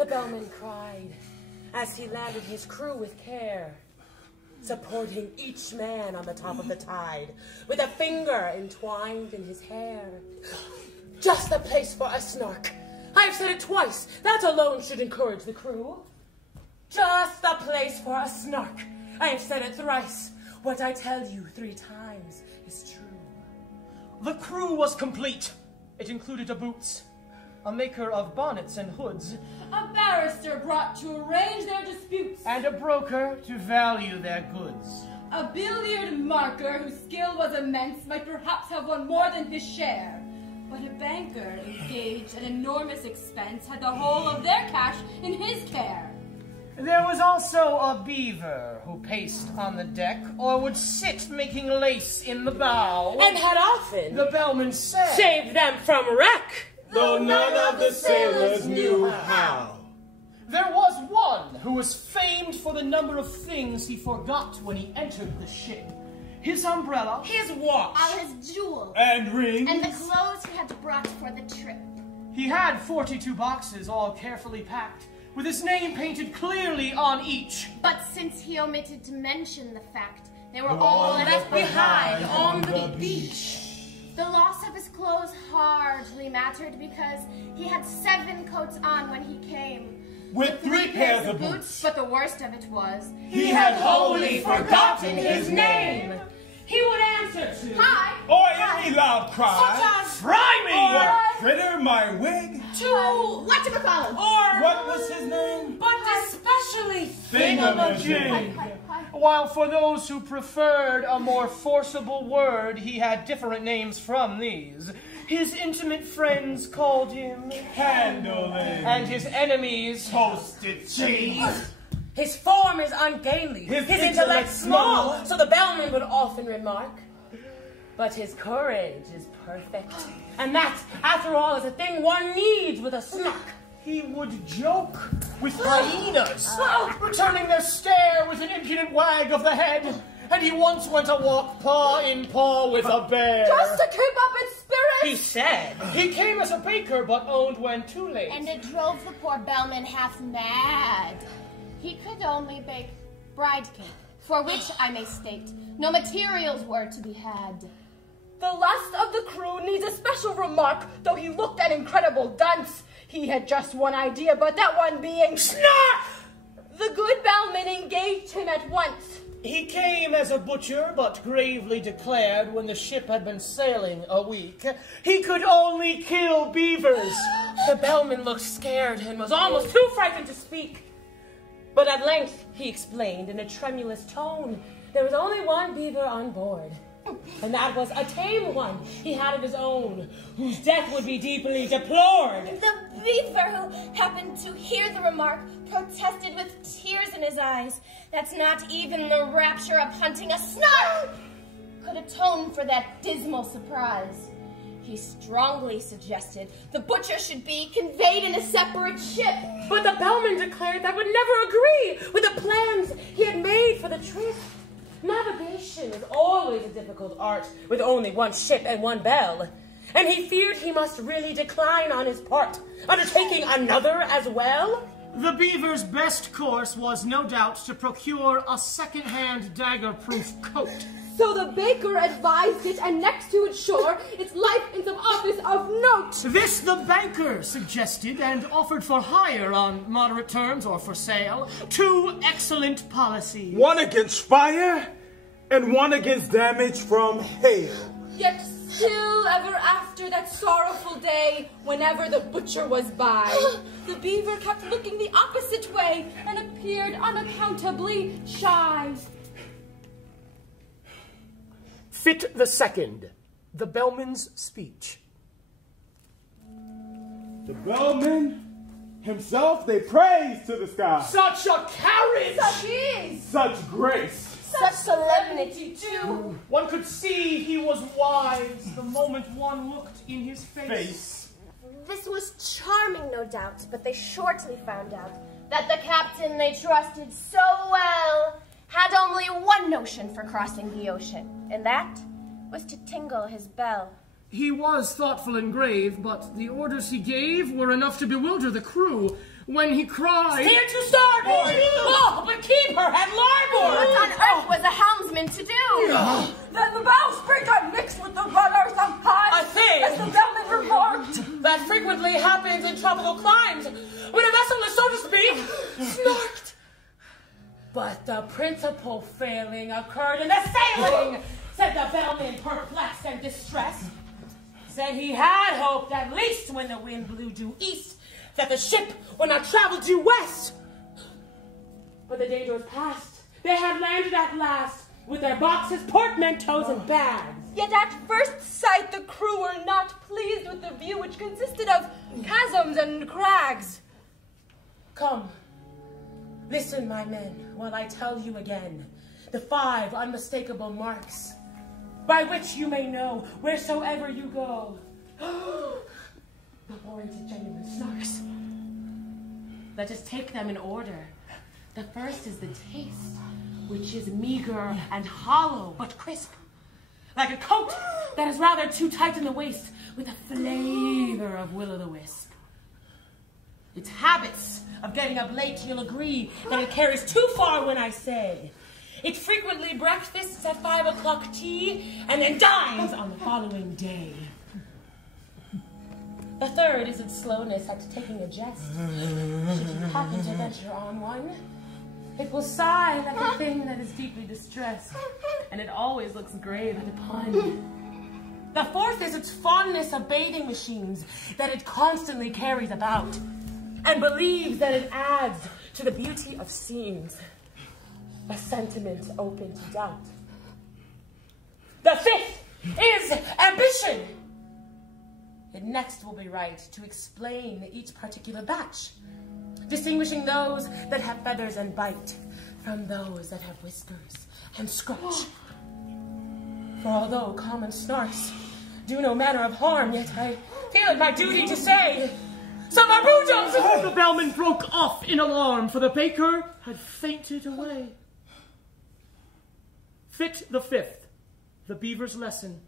the bellman cried, as he landed his crew with care, supporting each man on the top of the tide, with a finger entwined in his hair. Just the place for a Snark. I have said it twice. That alone should encourage the crew. Just the place for a Snark. I have said it thrice. What I tell you 3 times is true. The crew was complete. It included a boots, a maker of bonnets and hoods, a barrister brought to arrange their disputes, and a broker to value their goods. A billiard marker whose skill was immense might perhaps have won more than his share. But a banker engaged at enormous expense had the whole of their cash in his care. There was also a beaver who paced on the deck or would sit making lace in the bow, and had often, the bellman said, saved them from wreck, though none of the sailors knew how. There was one who was famed for the number of things he forgot when he entered the ship. His umbrella, his watch, all his jewels, and rings, and the clothes he had brought for the trip. He had 42 boxes, all carefully packed, with his name painted clearly on each. But since he omitted to mention the fact, they were all left behind on the beach. The loss of his clothes hardly mattered because he had 7 coats on when he came, with 3 pairs of boots. But the worst of it was, he had wholly forgotten his name. He would answer to, hi, or any loud cry, fry me, or fritter my wig, to, whatchamacallit, or, what was his name? But especially Thingamajig. While for those who preferred a more forcible word, he had different names from these. His intimate friends called him Candling, and his enemies toasted cheese. His form is ungainly, his intellect small, so the bellman would often remark. But his courage is perfect, and that, after all, is a thing one needs with a Snark. He would joke with hyenas, returning their stare with an impudent wag of the head, and he once went a walk paw in paw with a bear. just to keep up its spirits, He said. He came as a baker, but owned when too late. and it drove the poor bellman half mad. He could only bake bride cake, for which, I may state, no materials were to be had. the last of the crew needs a special remark, though he looked an incredible dunce. He had just one idea, but that one being Snark! The good bellman engaged him at once. He came as a butcher, but gravely declared when the ship had been sailing a week, he could only kill beavers. The bellman looked scared and was almost too frightened to speak. But at length he explained in a tremulous tone there was only one beaver on board, and that was a tame one he had of his own, whose death would be deeply deplored. The beaver, who happened to hear the remark, protested with tears in his eyes. That's not even the rapture of hunting a Snark could atone for that dismal surprise. He strongly suggested the butcher should be conveyed in a separate ship. But the bellman declared that would never agree with the plans he had made for the trip. Navigation is always a difficult art with only one ship and one bell, and he feared he must really decline on his part, undertaking another as well. The beaver's best course was, no doubt, to procure a second-hand dagger-proof coat. So the baker advised it, and next to its shore, its life in some office of note. This the banker suggested and offered for hire on moderate terms or for sale. 2 excellent policies. One against fire, and one against damage from hail. Yet still ever after that sorrowful day, whenever the butcher was by, the beaver kept looking the opposite way and appeared unaccountably shy. Fit the second, the bellman's speech. The bellman himself they praise to the sky. Such a carriage! Such ease! Such grace. Such solemnity, too. One could see he was wise the moment one looked in his face. This was charming, no doubt, but they shortly found out that the captain they trusted so well had only one notion for crossing the ocean, and that was to tingle his bell. He was thoughtful and grave, but the orders he gave were enough to bewilder the crew. When he cried, "Steer to starboard! Oh, but keep her at larboard!" What on earth was a helmsman to do? Then the bowsprit got mixed with the rudder sometimes. A thing as the bellman remarked, that frequently happens in tropical climes, when a vessel is, so to speak, snarked. But the principal failing occurred in the sailing, said the bellman, perplexed and distressed. Said he had hoped, at least when the wind blew due east, that the ship would not travel due west. But the danger was past. They had landed at last, with their boxes, portmanteaus, and bags. Yet at first sight the crew were not pleased with the view, which consisted of chasms and crags. Come, listen, my men, while I tell you again the 5 unmistakable marks by which you may know wheresoever you go. The warranted genuine snarks. Let us take them in order. The first is the taste, which is meager and hollow, but crisp, like a coat that is rather too tight in the waist, with a flavor of will-o'-the-wisp. Its habits of getting up late, you'll agree that it carries too far when I say it frequently breakfasts at 5 o'clock tea and then dines on the following day. The third is its slowness at taking a jest. Should you happen to venture on one, it will sigh like a thing that is deeply distressed, and it always looks grave at a pun. The fourth is its fondness of bathing machines that it constantly carries about, and believes that it adds to the beauty of scenes, a sentiment open to doubt. The fifth is ambition. It next will be right to explain each particular batch, distinguishing those that have feathers and bite from those that have whiskers and scratch. For although common snarks do no manner of harm, yet I feel it my duty to say some are boojums. The bellman broke off in alarm, for the baker had fainted away. Fit the 5th, the beaver's lesson.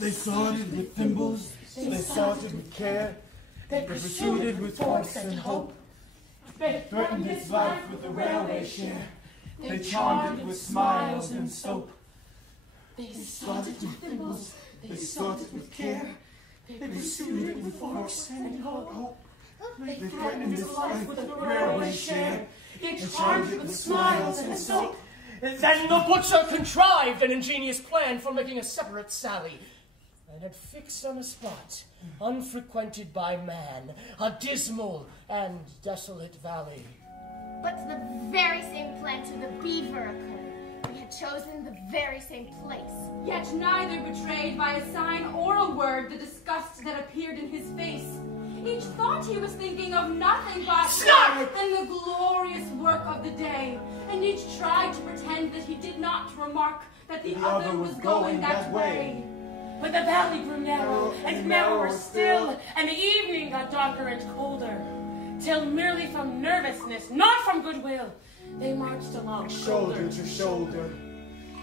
They sought it with thimbles, they sought it with care, they pursued it with force and hope. They threatened its life with a railway share, they charmed it with smiles and soap. They sought it with thimbles, they sought it with care, they pursued it with force and hope. They threatened its life with a railway share, they charmed it with smiles and soap. Then the butcher contrived an ingenious plan for making a separate sally, and had fixed on a spot, unfrequented by man, a dismal and desolate valley. But the very same plan to the beaver occurred. We had chosen the very same place. Yet neither betrayed by a sign or a word the disgust that appeared in his face. Each thought he was thinking of nothing but Snark! and the glorious work of the day, and each tried to pretend that he did not remark that the other was going that way. But the valley grew narrow and narrower still, and the evening got darker and colder, till merely from nervousness, not from goodwill, they marched along Shoulder to shoulder.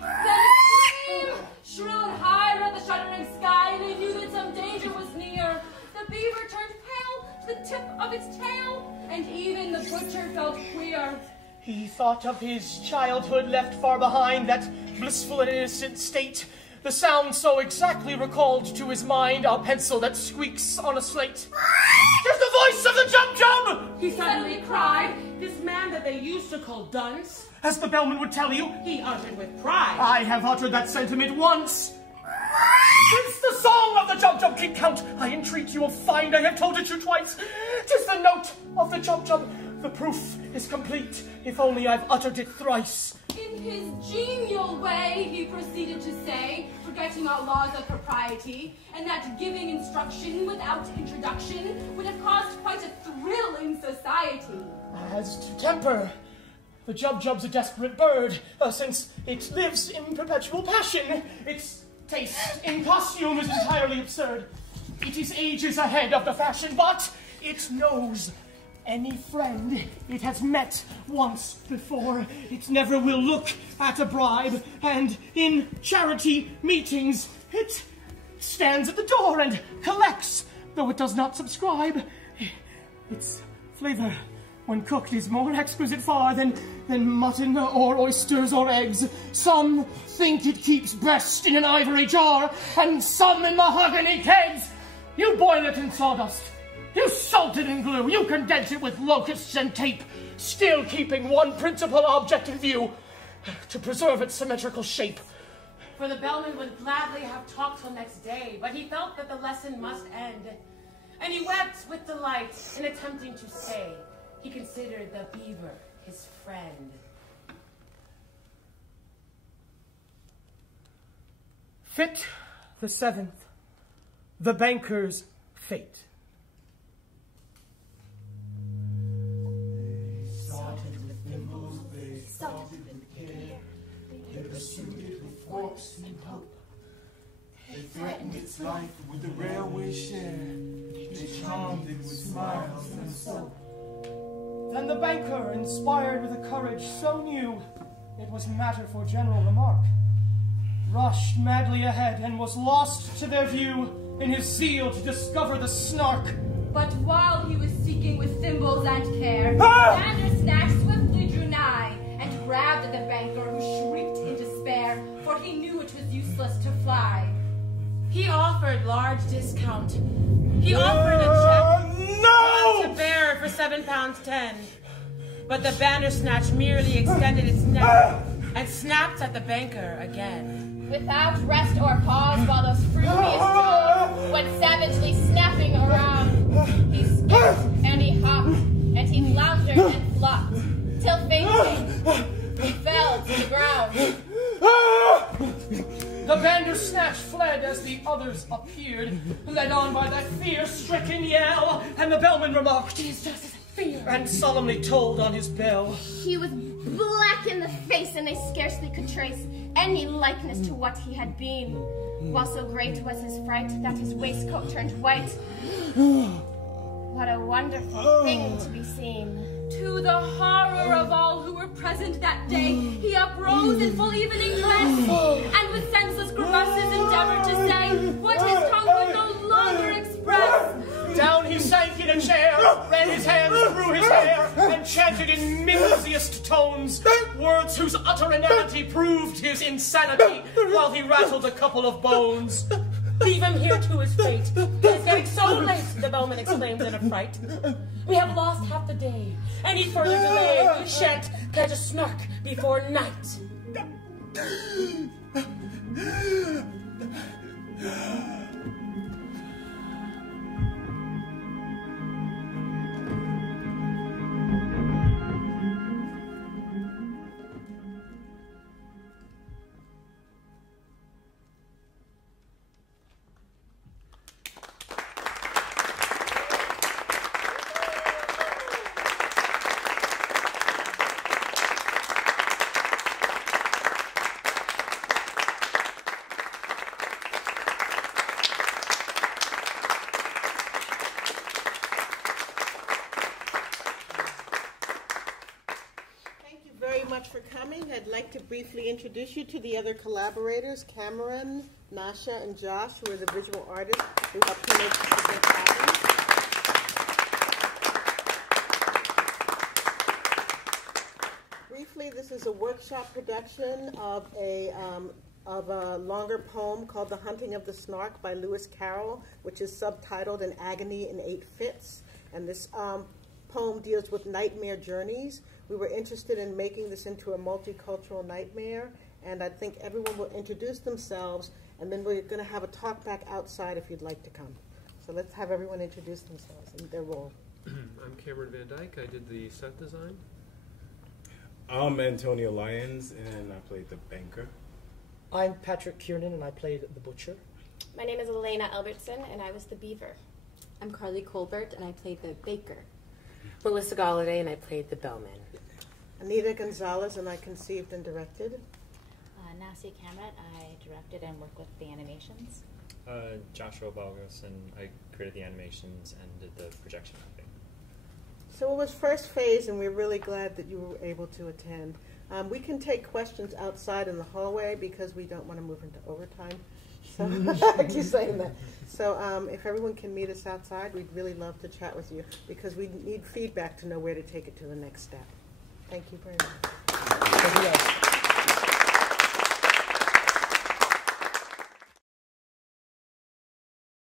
Then a flame shrilled higher at the shuddering sky, and they knew that some danger was near. The beaver turned pale to the tip of its tail, and even the butcher felt queer. He thought of his childhood left far behind, that blissful and innocent state, the sound so exactly recalled to his mind a pencil that squeaks on a slate. There's the voice of the Jum-Jum! He suddenly cried, this man that they used to call dunce, As the bellman would tell you, he uttered with pride. I have uttered that sentiment once. It's the song of the Jum-Jum, King Count. I entreat you will find I have told it you twice. 'Tis the note of the Jum-Jum. The proof is complete, if only I've uttered it thrice. In his genial way, he proceeded to say, forgetting all laws of propriety, and that giving instruction without introduction would have caused quite a thrill in society. As to temper, the Jub-Jub's a desperate bird, since it lives in perpetual passion. Its taste in costume is entirely absurd. It is ages ahead of the fashion, but it knows any friend it has met once before, it never will look at a bribe, and in charity meetings, it stands at the door and collects, though it does not subscribe. Its flavor, when cooked, is more exquisite far than mutton or oysters or eggs. Some think it keeps best in an ivory jar, and some in mahogany kegs. You boil it in sawdust, you salt it in glue, you condense it with locusts and tape, still keeping one principal object in view, to preserve its symmetrical shape. For the bellman would gladly have talked till next day, but he felt that the lesson must end, and he wept with delight in attempting to stay. He considered the beaver his friend. Fit the 7th, the banker's fate. They started with thimbles, they started with care. They pursued it with forks and hope. They threatened its life with the railway share. They charmed it with smiles and soap. Then the banker, inspired with a courage so new, it was matter for general remark, rushed madly ahead and was lost to their view in his zeal to discover the Snark. But while he was seeking with thimbles and care, Bandersnatch swiftly drew nigh and grabbed at the banker, who shrieked in despair, for he knew it was useless to fly. He offered large discount. He offered a check to bearer for £7.10. But the Bandersnatch merely extended its neck and snapped at the banker again. Without rest or pause, while those frumious jaws went savagely snapping around, he skipped and he hopped and he floundered and flopped, till fainting he fell to the ground. The Bandersnatch fled as the others appeared, led on by that fear-stricken yell, and the bellman remarked, "He is just as fear," and solemnly tolled on his bell. He was black in the face, and they scarcely could trace any likeness to what he had been, while so great was his fright that his waistcoat turned white. What a wonderful thing to be seen. To the horror of all who were present that day, he uprose in full evening dress, and with senseless grimaces endeavored to say what his tongue could no longer express. Down he sank in a chair, ran his hands through his hair, and chanted in mimsiest tones words whose utter inanity proved his insanity, while he rattled a couple of bones. Leave him here to his fate. It is getting so late, the bellman exclaimed in a fright. We have lost half the day. Any further delay, we shan't catch a Snark before night. For coming. I'd like to briefly introduce you to the other collaborators, Cameron, Nasya, and Josh, who are the visual artists who helped to make this event happen. Briefly, this is a workshop production of a longer poem called The Hunting of the Snark by Lewis Carroll, which is subtitled An Agony in 8 Fits. And this poem deals with nightmare journeys. We were interested in making this into a multicultural nightmare, and I think everyone will introduce themselves, and then we're going to have a talk back outside if you'd like to come. So let's have everyone introduce themselves and their role. I'm Cameron Van Dyke. I did the set design. I'm Antonio Lyons, and I played the banker. I'm Patrick Kiernan, and I played the butcher. My name is Alaina Albertson, and I was the beaver. I'm Carley Colbert, and I played the baker. Melissa Golliday, and I played the bellman. Anita Gonzalez, and I conceived and directed. Nasya Kamrat, I directed and worked with the animations. Joshua Balgos, and I created the animations and did the projection mapping. So it was first phase, and we're really glad that you were able to attend. We can take questions outside in the hallway because we don't want to move into overtime. So I keep saying that. So if everyone can meet us outside, we'd really love to chat with you because we need feedback to know where to take it to the next step. Thank you very much. Thank you guys.